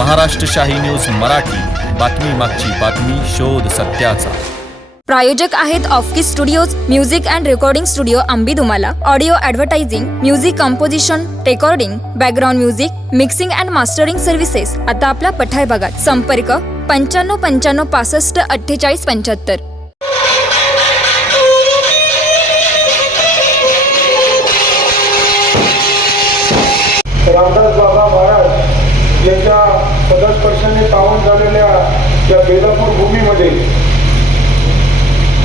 Maharashtrashahi news Marathi. बातमी मागची बातमी शोध सत्याचा. प्रायोजक आहेत offkey studios music and recording studio Ambi Dumala audio advertising music composition recording background music mixing and mastering services आता आपल्या पठाय भागात संपर्क पंच्याण्णव पंच्याण्णव पासष्ट अठ्ठेचाळीस पंच्याहत्तर. या बेलापूर भूमीमध्ये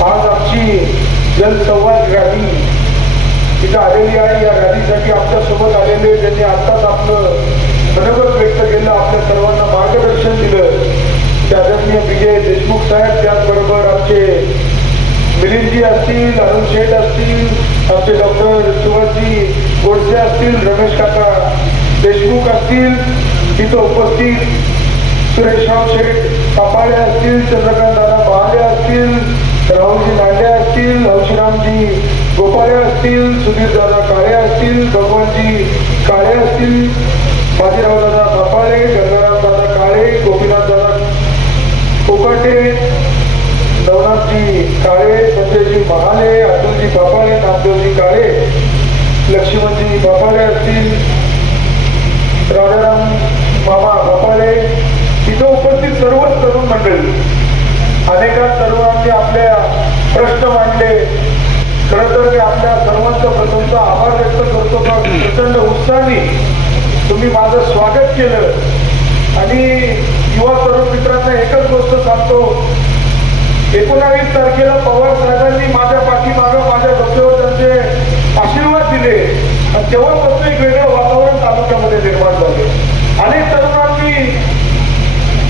आज आमची जनसंवाद रॅली तिथं आलेली आहे. या रॅलीसाठी आमच्यासोबत आलेले ज्यांनी आत्ताच आपलं मनोगत व्यक्त केलं. आपल्या सर्वांना मार्गदर्शन दिलं. ते आदरणीय विजय देशमुख साहेब त्याचबरोबर आमचे मिलिंदजी असतील अरुण शेठ असतील आमचे डॉक्टर सुभाषजी गोडसे असतील रमेश काका देशमुख असतील तिथं उपस्थित सुरेशराव शेठ कपाळे असतील चंद्रकांत दादा बहाले असतील राहुलजी नांडे असतील हौशीरामजी गोपाळे असतील सुधीर दादा काळे असतील भगवानजी काळे असतील बाजीराव दादा कपाळे गंगाराम दादा काळे गोपीनाथ दादा कोकाटे नवनाथजी काळे संजयजी महाले अतुलजी बापाळे नामदेवजी काळे लक्ष्मणजी बापाळे असतील राजाराम मामा बापाळे इथं उपस्थित सर्वच तरुण मंडळी अनेका तरुणांनी आपल्या प्रश्न मांडले. खरं तर मी आपल्या सर्वांचा प्रथमचा आभार व्यक्त करतो का? प्रचंड उत्साहाने तुम्ही माझं स्वागत केलं. आणि युवा तरुण मित्रांना एकच गोष्ट सांगतो. एकोणावीस तारखेला पवार साहेबांनी माझ्या पाठीमागं माझ्या डोक्यावर त्यांचे आशीर्वाद दिले. आणि तेव्हापासून एक वेगळं वातावरण तालुक्यामध्ये निर्माण झाले अनेक तरुणांनी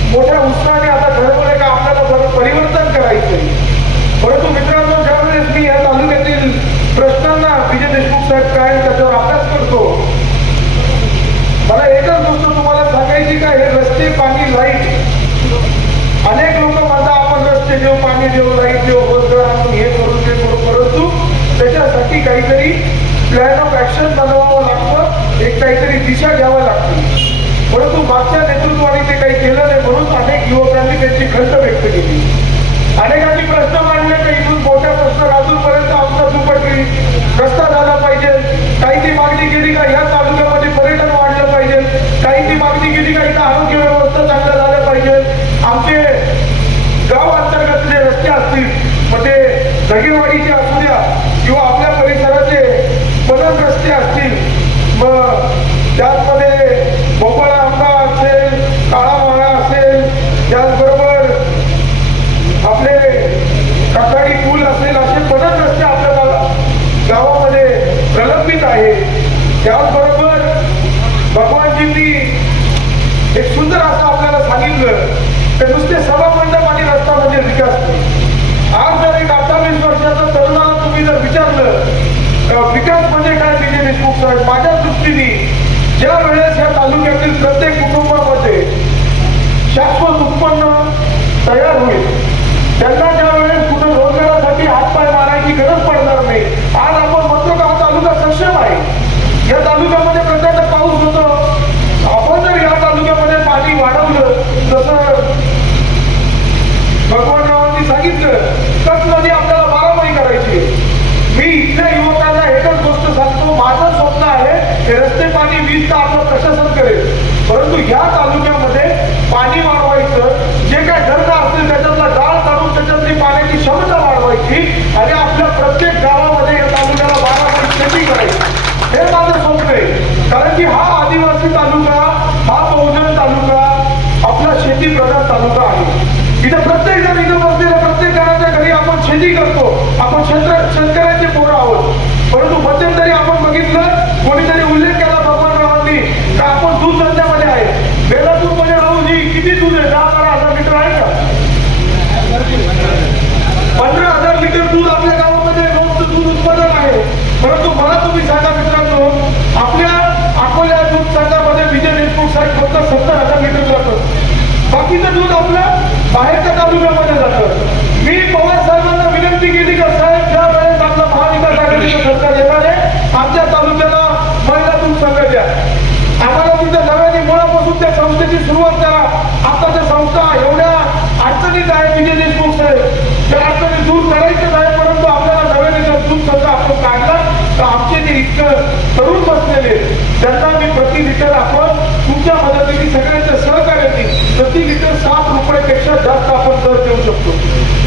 मोठ्या उत्साहाने आता ठरवले का आपल्याला बरं परिवर्तन करायचंय परंतु मित्रांनो ज्यावेळेस मी या तालुक्यातील प्रश्नांना विजय देशमुख साहेब काय त्याच्यावर अभ्यास करतो मला एकच गोष्ट तुम्हाला सांगायची का हे रस्ते पाणी लाइट अनेक लोक म्हणतात आपण रस्ते देऊ पाणी देऊ लाइट देऊ रोजगार आणून हे करू ते करू परंतु त्याच्यासाठी काहीतरी प्लॅन ऑफ ऍक्शन बनवावं लागतं एक काहीतरी दिशा घ्यावं लागते. परंतु मागच्या नेतृत्वाने ते काही केलं नाही म्हणून अनेक युवकांनी त्यांची खंत व्यक्त केली. अनेकांनी प्रश्न मांडले तर इथून मोठ्या प्रश्न अजूनपर्यंत आमचा दुपटरी रस्ता झाला पाहिजे. काही ती मागणी केली का या तालुक्यामध्ये पर्यटन वाढलं पाहिजे. काही ती मागणी केली का इथं आरोग्य व्यवस्था चांगलं झालं पाहिजे. आमचे गाव अंतर्गत जे रस्ते असतील मग ते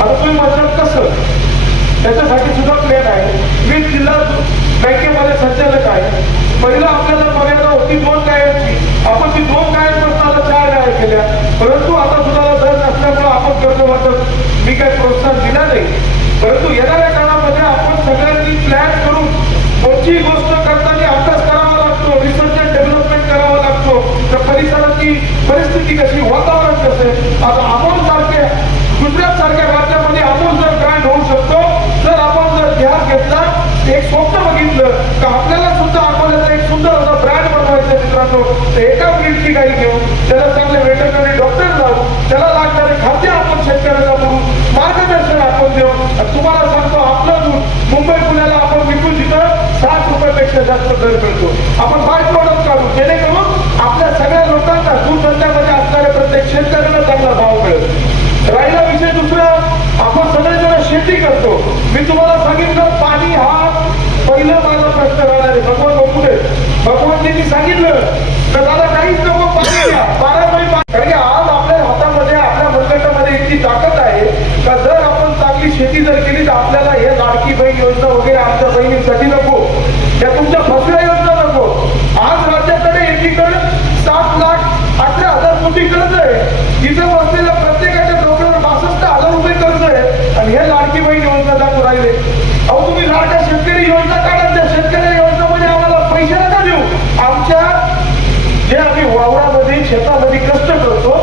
आता तुम्ही कसं? त्याच्यासाठी सुद्धा प्लॅन आहे. मी जिल्हा बँकेमध्ये संचालक आहे. पहिलं आपल्याला मर्यादा होती दोन गायांची आपण ती दोन गायांपासून आता चार गाय केल्या. परंतु आता दुधाला दर नसल्यामुळे आपण कर्ज वाटत मी काही प्रोत्साहन दिला नाही. परंतु येणाऱ्या काळामध्ये आपण सगळ्यांनी प्लॅन करून कोणतीही गोष्ट करताना अभ्यास करावा लागतो रिसर्च अँड डेव्हलपमेंट करावा लागतो. तर परिसराची परिस्थिती कशी वातावरण कसं आता आपण सारखे सारख्या राज्यामध्ये आपण जर ब्रँड होऊ शकतो जर आपण जर ध्यान घेतला एक स्वप्न बघितलं तर आपल्याला सुद्धा अकोल्याचा एक सुंदर असा ब्रँड बनवायचा मित्रांनो. तर एका ब्रीडची गाई घेऊन त्याला चांगले वेटरनरी डॉक्टर लावू त्याला लागणारे खाद्य आपण शेतकऱ्याला करू मार्गदर्शन आपण देऊ तुम्हाला सांगतो आपलं दूध मुंबई पुण्याला आपण विकू तिथं साठ रुपयापेक्षा जास्त दर मिळतो. आपण बाय प्रॉडक्ट काढू जेणेकरून आपल्या सगळ्या लोक दूध धंद्यामध्ये असणाऱ्या प्रत्येक शेतकऱ्याला चांगला भाव मिळेल राहिला विषय दुसरा आपण सगळेजण शेती करतो मी तुम्हाला सांगितलं पाणी हा पहिला माझा प्रश्न राहणार आहे भगवान बघू भगवानजींनी सांगितलं तर दादा काहीच नको पाणी द्या. बारा महिने पाणी. कारण आज आपल्या हातामध्ये आपल्या मनगटामध्ये इतकी ताकद आहे का जर आपण चांगली शेती जर केली तर आपल्याला हे लाडकी बहीण योजना वगैरे आमच्या बहिणींसाठी नको. त्या तुमच्या फसव्या योजना नको आज राज्याकडे एकीकडे सात लाख अठरा हजार कोटी कर्ज आहे इथं बसलेल्या प्रत्येकाच्या डोक्यावर बासष्ट हजार रुपये कर्ज आहे आणि हे लाडकी बहीण योजना दाखवून राहिले अहो तुम्ही लाडक्या शेतकरी योजना काढा त्या शेतकरी योजनेमध्ये आम्हाला पैसे नका देऊ आमच्या जे आम्ही वावरामध्ये शेतामध्ये कष्ट करतो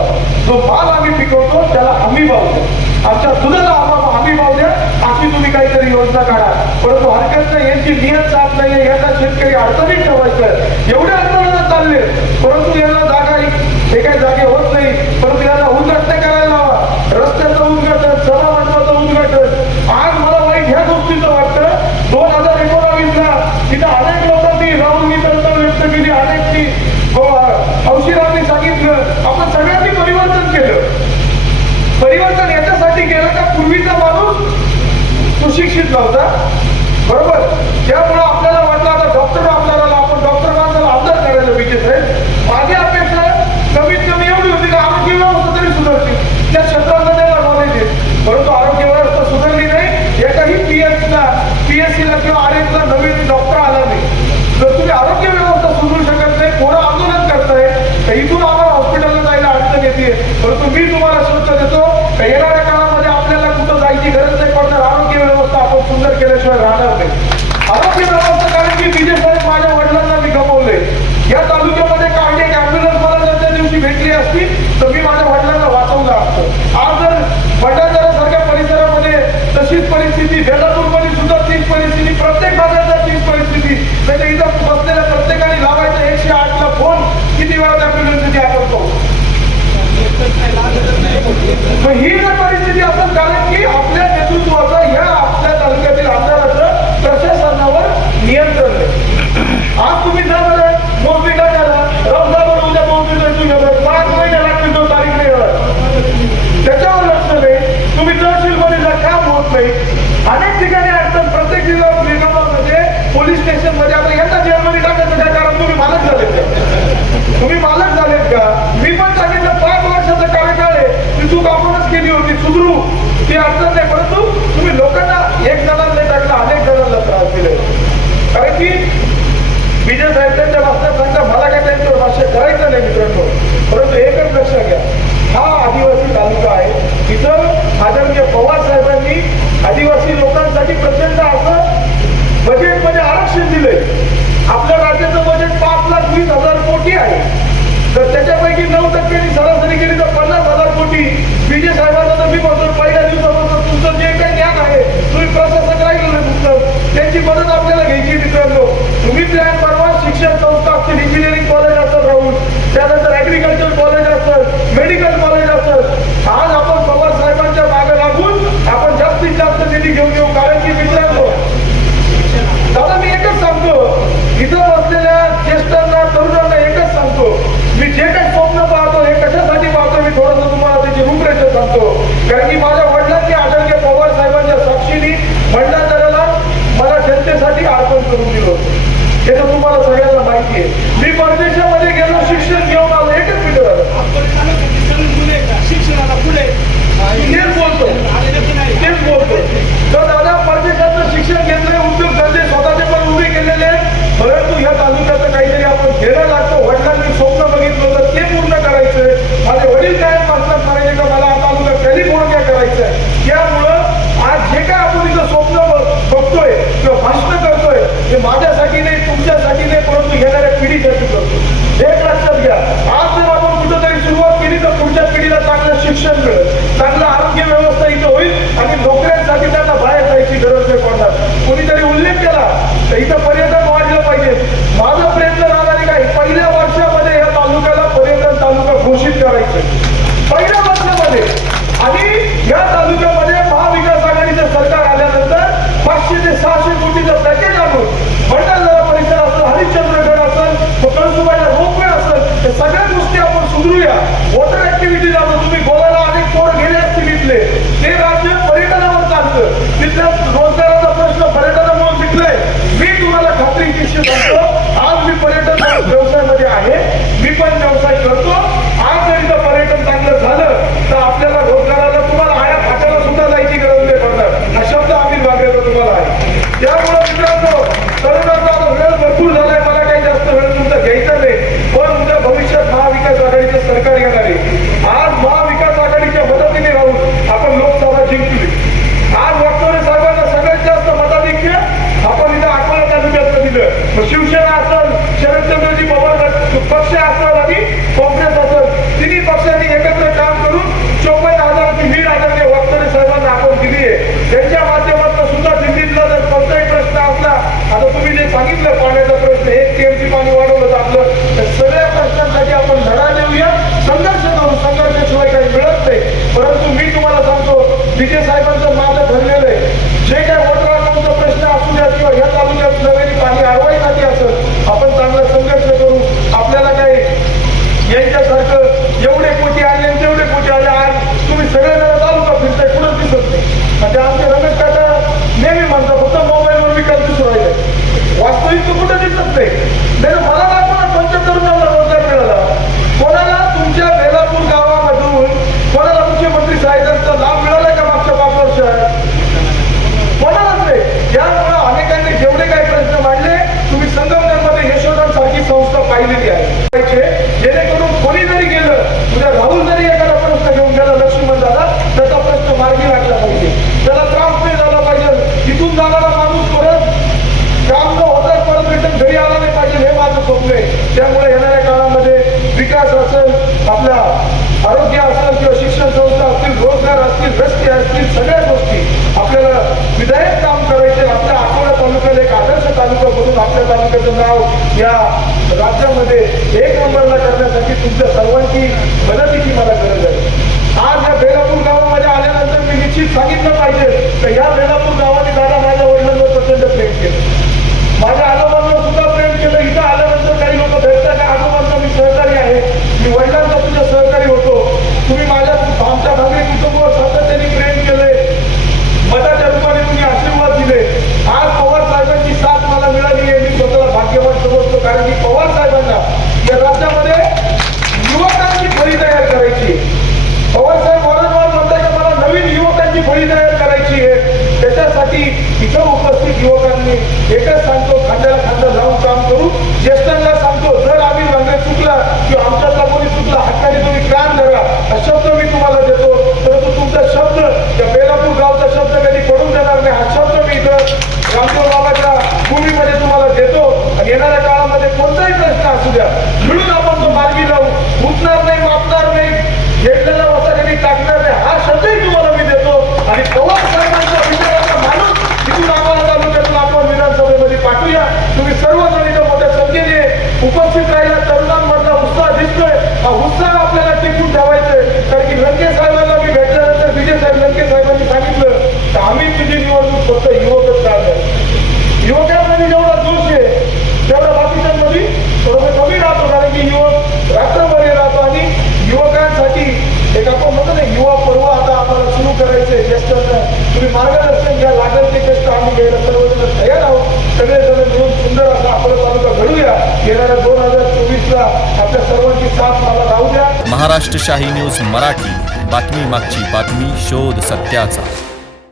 जो माल आम्ही पिकवतो त्याला हमी भाव द्या आमच्या दुधाला आम्हाला हमी भाव द्या अशी तुम्ही काहीतरी योजना काढा परंतु हरकत नियत साफ नाहीये याचा शेतकरी अडचणीत ठेवायचं एवढे आंदोलन चालले परंतु याला जागा हे काही जागे होत नाही. परंतु याला उद्घाटन करायला लावा रस्त्याचं उद्घाटन सभा मंडपाचं उद्घाटन. आज मला वाईट ह्या गोष्टीचं वाटतं. दोन हजार एकोणावीसला तिथं अनेक लोकांनी राहून मी त्यांना व्यक्त केली अनेकनी हो, औषधांनी सांगितलं. आपण सगळ्यांनी परिवर्तन केलं. परिवर्तन याच्यासाठी केलं का पूर्वीचा माणूस सुशिक्षित नव्हता बरोबर त्यामुळं आपल्याला वाटलं आता डॉक्टर आमदाराला आपण डॉक्टर माणसाला आमदार करायला पाहिजे साहेब माझी अपेक्षा कमीत कमी एवढी होती की आरोग्य व्यवस्था तरी सुधारते त्या क्षेत्राला त्याला नॉलेज आहे परंतु आरोग्य व्यवस्था सुधारली नाही एकाही पीएचला पीएससीला किंवा आर ला नवीन डॉक्टर आला नाही जर तुम्ही आरोग्य व्यवस्था सुधरू शकत नाही कोणा आंदोलन करताय तर इथून आम्हाला हॉस्पिटलला जायला अडचण येते परंतु मी तुम्हाला सूचना देतो का येणाऱ्या काळामध्ये आपल्याला कुठं जायची गरज नाही पडणार आरोग्य व्यवस्था आपण सुंदर केल्याशिवाय राहणार नाही आरोग्य व्यवस्था कारण की विजय साहेब माझ्या वडिलांना मी गमवले या तालुक्यामध्ये काही एक अँब्युलन्स मला जर त्या दिवशी भेटली असती तर मी माझ्या वडिलांना वाचवलं असतं. आज जर भंडारदारासारख्या परिसरामध्ये तशीच परिस्थिती बेलापूरमध्ये सुद्धा तीच परिस्थिती प्रत्येक भागात तीच परिस्थिती नाही इथं बसलेल्या प्रत्येकाने लावायचं एकशे आठला फोन किती वेळा अँब्युलन्स येते आपण मग ही जर परिस्थिती असेल कारण की आपल्या नेतृत्वाचा ह्या आपल्या तालुक्यातील आमदाराचं प्रशासनावर नियंत्रण आहे आज तुम्ही जा बरं मोजणी काय झाला राम जा बरं उद्या मोजणी जायची घ्या पाच महिने लागतील तो तारीख नाही येणार. त्याच्यावर लक्ष नाही तुम्ही तहसीलमध्ये जा काम होत नाही अनेक ठिकाणी अडचण प्रत्येक जिल्हा निगमामध्ये पोलीस स्टेशनमध्ये आता यांना जेलमध्ये टाकायचं काय कारण तुम्ही मालक झालेत का तुम्ही मालक झालेत का मी पण सांगितलं पाच वर्षाचा कार्यकाळ आहे ती चूक आपणच केली होती सुधरू ती अडचण नाही परंतु तुम्ही लोकांना एक जणांना नाही टाकलं अनेक जणांना त्रास दिले कारण की विजय साहेब त्यांच्या भाषणात सांगता मला असं करायचं नाही मित्रांनो. परंतु एकच लक्षात घ्या. हा आदिवासी तालुका आहे. इथं आदरणीय पवार साहेबांनी आदिवासी लोकांसाठी प्रचंड असं बजेटमध्ये आरक्षण दिलंय. आपल्या राज्याचं बजेट पाच लाख वीस हजार कोटी आहे. तर त्याच्यापैकी नऊ टक्क्यांनी सरासरी केली तर पन्नास हजार कोटी. विजय साहेबांना तर मी म्हणतो पहिल्या दिवसापासून तुमचं जे काही ज्ञान आहे तुम्ही प्रशासक राहिलं नाही तुमचं त्यांची मदत आपल्याला घ्यायची मित्रांनो तुम्ही प्लॅन बनवा शिक्षण संस्था असतील इंजिनिअरिंग कॉलेज असेल राहून त्यानंतर ऍग्रिकल्चर कॉलेज असेल मेडिकल कॉलेज असेल आज आपण पवार साहेबांच्या मागे लागून आपण जास्तीत जास्त निधी घेऊन येऊ कारण की मित्रांनो दादा मी एकच सांगतो इथं बसलेल्या ज्येष्ठांना तरुणांना एकच सांगतो मी जे काही स्वप्न पाहतो हे कशासाठी पाहतो मी थोडंसं तुम्हाला त्याची रूपरेषा सांगतो कारण की माझ्या वडिलांनी आदरणीय पवार साहेबांच्या साक्षीने भंडारदऱ्याला मला जनतेसाठी अर्पण करून दिलं होतं. हे तर तुम्हाला सगळ्या माहिती आहे मी परदेशामध्ये गेलो शिक्षण घेऊन आलो एकच मिनिट झालं शिक्षणाला पुढे तेच बोलतो तेच बोलतो तर दादा परदेशातलं शिक्षण घेतलंय उद्योग धंदे स्वतःचे पण उभे केलेले आहेत परंतु ह्या तालुक्याचं काहीतरी आपण घेणं लागतो वडिलांनी स्वप्न बघितलं होतं ते पूर्ण करायचं माझे वडील काय मास्टर म्हणायचे का मला हा तालुका कॅलिफोर्निया करायचं आहे त्यामुळं आज जे काय आपण इथं स्वप्न ब- बघतोय किंवा भाषण करतोय ते माझ्यासाठी नाही तुमच्यासाठी नाही परंतु येणाऱ्या पिढीसाठी करतो एक लक्षात घ्या आज जर आपण कुठंतरी सुरुवात केली तर पुढच्या पिढीला चांगलं शिक्षण मिळेल चांगलं आरोग्य व्यवस्था इथं होईल आणि नोकऱ्यांसाठी त्यांना बाहेर जायची गरज नाही पडणार कोणीतरी उल्लेख केला तर इथं पर्यटन वाढलं पाहिजे माझा प्रयत्न राहणार काय पहिल्या वर्षामध्ये या तालुक्याला पर्यटन तालुका घोषित करायचं पहिल्या वर्षामध्ये आणि या तालुक्यामध्ये महाविकास आघाडीचं सरकार आल्यानंतर पाचशे ते सहाशे कोटीचं पॅकेज आणून भंडारदरा परिसर असेल हरिश्चंद्रगड असेल कळसुबाईला रोपवे असेल हे सगळ्या गोष्टी आपण सुधरूया वॉटर ऍक्टिव्हिटी जातो तुम्ही गोव्याला अनेक पोर गेले असतील इथले ते राज्य पर्यटनावर चालतं. तिथल्या रोजगाराचा प्रश्न पर्यटनामुळे मिटलाय मी तुम्हाला खात्री निश्चित सांगतो आज मी पर्यटन व्यवसायामध्ये आहे. मी पण व्यवसाय करतो. आज जर इथं पर्यटन चांगलं झालं तर आपल्याला रोजगाराला तुम्हाला आया खात्याला सुद्धा जायची गरज नाही पडणार हा शब्द आम्ही वागलेला तुम्हाला आहे त्यामुळे मित्रांनो तरुणांचा आता वेळ भरपूर झालाय मला काही जास्त वेळ तुमचा घ्यायचा नाही पण उद्या भविष्यात महाविकास आघाडीचं सरकार येणार आहे आज महाविकास आघाडीच्या मदतीने राहून आपण लोकसभा जिंकली आज वाटतोरे साहेबांना सगळ्यात जास्त मताधिक्य आपण इथं अकोला तालुक्यात दिलं मग शिवसेना असेल शरदचंद्रजी पवार पक्ष असेल आणि काँग्रेस असेल तिन्ही पक्षांनी एकत्र काम करून चोपन्न हजाराची वीर आदरणीय वाटतोरे साहेबांना आपण दिली आहे त्यांच्या माध्यमातून सुद्धा दिल्लीतला जर कोणताही प्रश्न असला आता तुम्ही जे सांगितलं पाण्याचा प्रश्न एक टीएमसी पाणी वाढवलं तर आपलं त्या सगळ्या प्रश्नांसाठी आपण लढा देऊया संघर्ष करू संघर्षाशिवाय काही मिळत नाही परंतु मी तुम्हाला सांगतो विजय साहेबांचं माझं ठरलेलं आहे जे काय वोटर अकाउंटचा प्रश्न असू द्या किंवा या तालुक्यात नवीन पाणी अडवायसाठी असेल आपण चांगला संघर्ष करू आपल्याला काही यांच्यासारखं एवढे कोटी आले आणि तेवढे कोटी आले आज तुम्ही सगळे जण तालुका फिरताय कुठं दिसत नाही आणि आमचे रमेश काका नेहमी म्हणतात फक्त मोबाईलवर विकास दिसू राहिले वास्तविक तो कुठं दिसत नाही नाही तर मला दाखवा ना पंचतरुणाला रोजगार मिळाला कोणाला तुमच्या बेलापूर गावामधून कोणाला मुख्यमंत्री सहाय्यतांचा लाभ मिळाला का मागच्या पाच वर्षात कोणालाच नाही त्यामुळे अनेकांनी जेवढे काही प्रश्न मांडले तुम्ही संगमनेरमध्ये यशोधन सारखी संस्था पाहिलेली आहे. पाहिजे. जेणेकरून कोणी जरी गेलं उद्या राहुल जरी एखादा प्रश्न घेऊन गेला लक्ष्मण दादा त्याचा प्रश्न मार्गी लागला पाहिजे. त्याला त्रास नाही झाला पाहिजे. तिथून जाणारा माणूस परत काम न होता परत रिटर्न घरी आला नाही पाहिजे हे माझं स्वप्न आहे. त्यामुळे येणाऱ्या काळामध्ये विकास असेल आपला आरोग्य असेल किंवा शिक्षण संस्था असतील रोजगार असतील रस्ते असतील सगळ्या गोष्टी आपल्याला विधायक काम करायचे. आपल्या आठवडा तालुक्याला एक आदर्श तालुका म्हणून आपल्या तालुक्याचं नाव या राज्यामध्ये एक नंबरला करण्यासाठी तुमच्या सर्वांची मदतीची मला गरज आहे. आज या बेलापूर गावामध्ये आल्यानंतर मी निश्चित सांगितलं पाहिजे तर या बेलापूर गावाने दादा माझ्या वडिलांवर प्रचंड प्रेम केलं. माझ्या आजोबांवर सुद्धा प्रेम केलं. इथं आल्यानंतर काही लोक भेटतात. का आजोबांचा मी सहकारी आहे. मी वडिलांचा तुझ्या सहकारी होतो. तुम्ही माझ्या आमच्या भागरी कुटुंबावर सातत्याने प्रेम केले मताच्या रूपाने तुम्ही आशीर्वाद दिले. आज पवार साहेबांची साथ मला मिळाली आहे. मी स्वतःला भाग्यवान समजतो. कारण की पवार साहेबांना या राज्यामध्ये युवकांची फळी तयार करायची आहे. पवार साहेब वारंवार म्हणतात की मला नवीन युवकांची फळी तयार करायची आहे त्याच्यासाठी इथं उपस्थित युवकांनी एकच सांगतो खांद्याला खांदा लावून काम करू ज्येष्ठांना सांगतो जर आम्ही रंग चुकला किंवा आमच्यातला कोणी चुकला हक्काने तुम्ही कान धरा. हा शब्द मी तुम्हाला देतो परंतु तुमचा शब्द त्या बेलापूर गावचा शब्द कधी पडून देणार नाही. हा शब्द मी इथं रामदेव बाबाच्या भूमीमध्ये तुम्हाला देतो. आणि येणाऱ्या काळामध्ये कोणताही प्रश्न असू द्या. म्हणून आपण तो मार्गी लावू उठणार नाही तर आम्ही तुझी निवडणूक फक्त युवकच काढतात युवकांमध्ये जेवढा दोष आहे तेवढा बाकीच्यांमध्ये थोडंसं कमी राहतो कारण की युवक रात्रभर राहतो आणि युवकांसाठी एक आपण म्हणतो ना युवा पर्व आता आम्हाला सुरू करायचंय आहे. तुम्ही मार्गदर्शन घ्या लागेल ते कष्ट आम्ही घ्यायला सर्वजण तयार आहोत. सगळेजण मिळून सुंदर असा आपला तालुका घडूया येणाऱ्या दोन हजार चोवीसला आपल्या सर्वांची साथ मला राहू द्या. महाराष्ट्र शाही न्यूज मराठी. बातमी मागची बातमी शोध सत्याचा.